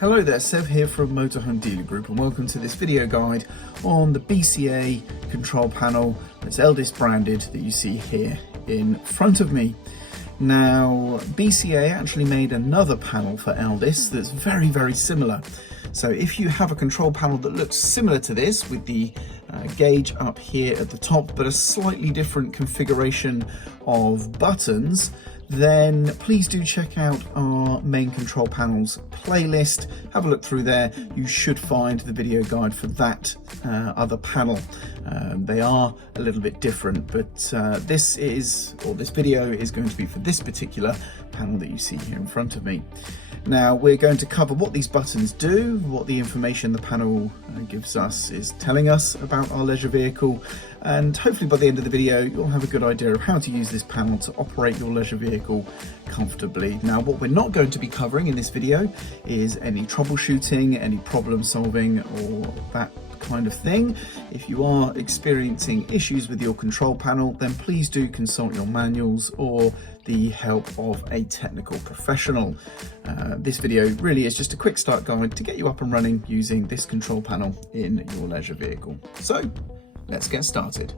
Hello there, Sev here from Motorhome Dealer Group, and welcome to this video guide on the BCA control panel that's Elddis branded that you see here in front of me. Now, BCA actually made another panel for Elldis that's very similar. So if you have a control panel that looks similar to this with the gauge up here at the top but a slightly different configuration of buttons, then please do check out our main control panels playlist. Have a look through there. You should find the video guide for that other panel. They are a little bit different, but this video is going to be for this particular panel that you see here in front of me. Now we're going to cover what these buttons do, what the information the panel gives us is telling us about our leisure vehicle, and hopefully by the end of the video you'll have a good idea of how to use this panel to operate your leisure vehicle comfortably. Now, what we're not going to be covering in this video is any troubleshooting, any problem solving or that kind of thing. If you are experiencing issues with your control panel, then please do consult your manuals or the help of a technical professional. This video really is just a quick start guide to get you up and running using this control panel in your leisure vehicle. So let's get started.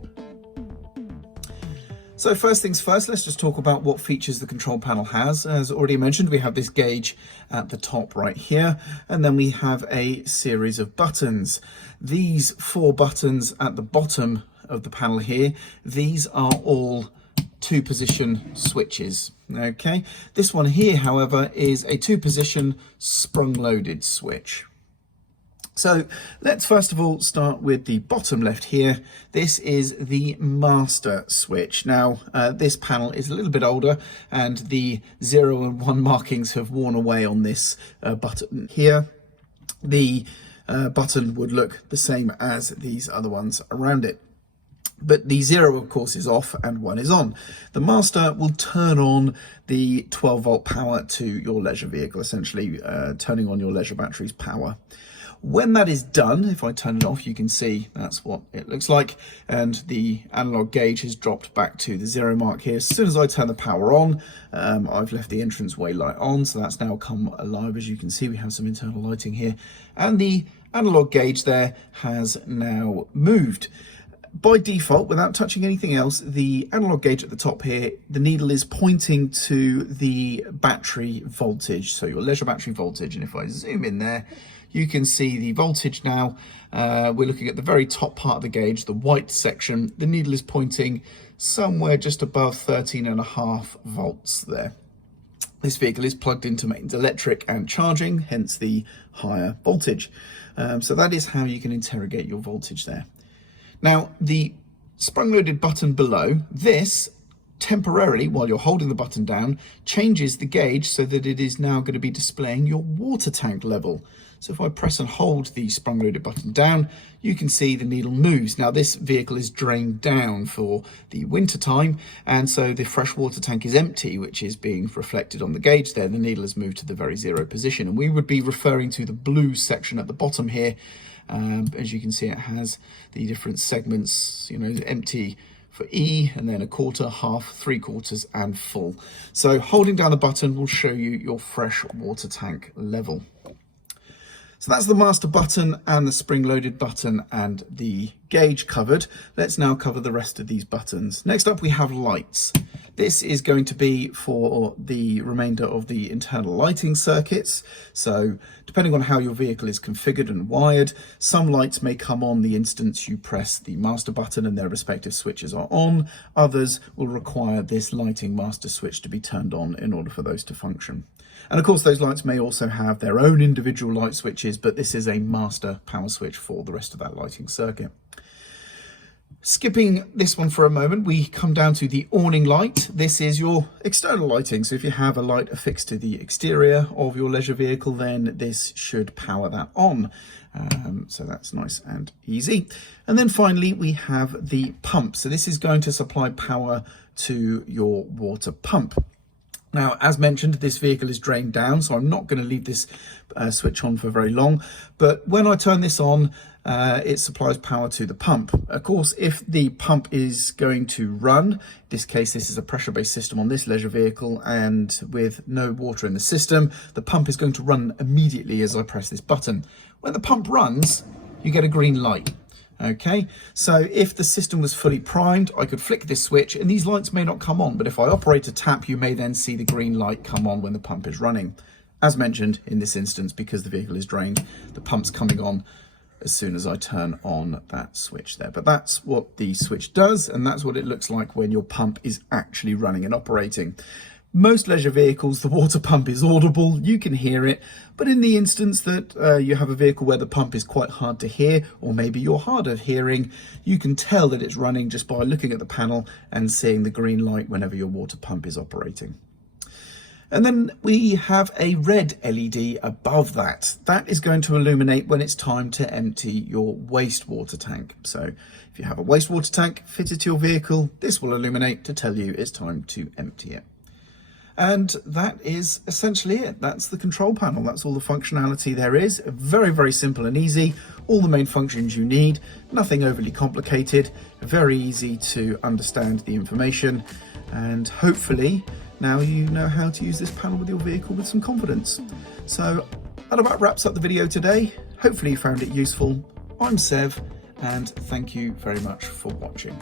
So first things first, let's just talk about what features the control panel has. As already mentioned, we have this gauge at the top right here, and then we have a series of buttons. These 4 buttons at the bottom of the panel here, these are all 2-position switches. Okay, this one here, however, is a 2-position sprung-loaded switch. So let's first of all start with the bottom left here. This is the master switch. Now this panel is a little bit older and the 0 and 1 markings have worn away on this button here. The button would look the same as these other ones around it. But the 0 of course is off and 1 is on. The master will turn on the 12-volt power to your leisure vehicle, essentially turning on your leisure battery's power. When that is done, if I turn it off, you can see that's what it looks like, and the analog gauge has dropped back to the 0 mark here. As soon as I turn the power on, I've left the entranceway light on, so that's now come alive. As you can see, we have some internal lighting here, and the analog gauge there has now moved. By default, without touching anything else, the analog gauge at the top here, the needle is pointing to the battery voltage, so your leisure battery voltage. And if I zoom in there, you can see the voltage now. We're looking at the very top part of the gauge, the white section. The needle is pointing somewhere just above 13.5 volts there. This vehicle is plugged into mains electric and charging, hence the higher voltage. So that is how you can interrogate your voltage there. Now, the sprung-loaded button below, this temporarily, while you're holding the button down, changes the gauge so that it is now going to be displaying your water tank level. So if I press and hold the sprung-loaded button down, you can see the needle moves. Now, this vehicle is drained down for the winter time, and so the fresh water tank is empty, which is being reflected on the gauge there. The needle has moved to the very 0 position, and we would be referring to the blue section at the bottom here. As you can see, it has the different segments, you know, empty for E, and then a quarter, half, 3/4, and full. So holding down the button will show you your fresh water tank level. So that's the master button and the spring-loaded button and the gauge covered. Let's now cover the rest of these buttons. Next up, we have lights. This is going to be for the remainder of the internal lighting circuits. So depending on how your vehicle is configured and wired, some lights may come on the instant you press the master button and their respective switches are on. Others will require this lighting master switch to be turned on in order for those to function. And of course, those lights may also have their own individual light switches, but this is a master power switch for the rest of that lighting circuit. Skipping this one for a moment, we come down to the awning light. This is your external lighting. So if you have a light affixed to the exterior of your leisure vehicle, then this should power that on. So that's nice and easy. And then finally, we have the pump. So this is going to supply power to your water pump. Now, as mentioned, this vehicle is drained down, so I'm not going to leave this switch on for very long. But when I turn this on, it supplies power to the pump. Of course, if the pump is going to run, in this case, this is a pressure-based system on this leisure vehicle, and with no water in the system, the pump is going to run immediately as I press this button. When the pump runs, you get a green light. Okay, so if the system was fully primed, I could flick this switch and these lights may not come on, but if I operate a tap, you may then see the green light come on when the pump is running. As mentioned, in this instance, because the vehicle is drained, the pump's coming on as soon as I turn on that switch there. But that's what the switch does, and that's what it looks like when your pump is actually running and operating. Most leisure vehicles, the water pump is audible, you can hear it, but in the instance that you have a vehicle where the pump is quite hard to hear, or maybe you're hard of hearing, you can tell that it's running just by looking at the panel and seeing the green light whenever your water pump is operating. And then we have a red LED above that. That is going to illuminate when it's time to empty your wastewater tank. So if you have a wastewater tank fitted to your vehicle, this will illuminate to tell you it's time to empty it. And that is essentially it. That's the control panel. That's all the functionality there is. Very, very simple and easy. All the main functions you need. Nothing overly complicated. Very easy to understand the information. And hopefully now you know how to use this panel with your vehicle with some confidence. So that about wraps up the video today. Hopefully you found it useful. I'm Sev, and thank you very much for watching.